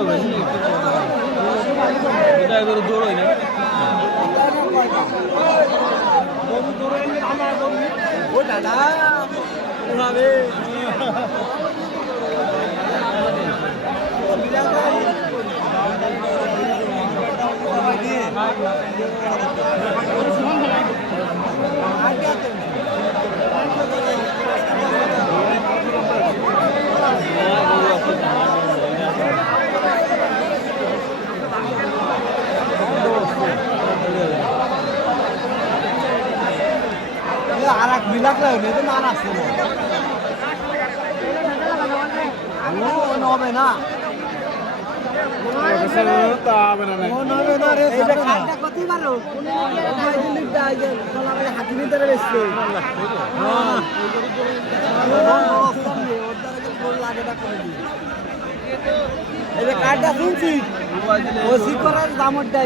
হবে এটা করে দৌড় হয় না ও দাদা ওভাবে আর এক মিলাক লাগে তো না আসছে হবে না হাতি ভিতরে বেসছে কার্ডটা শুনছি ও শিখ করার দামটা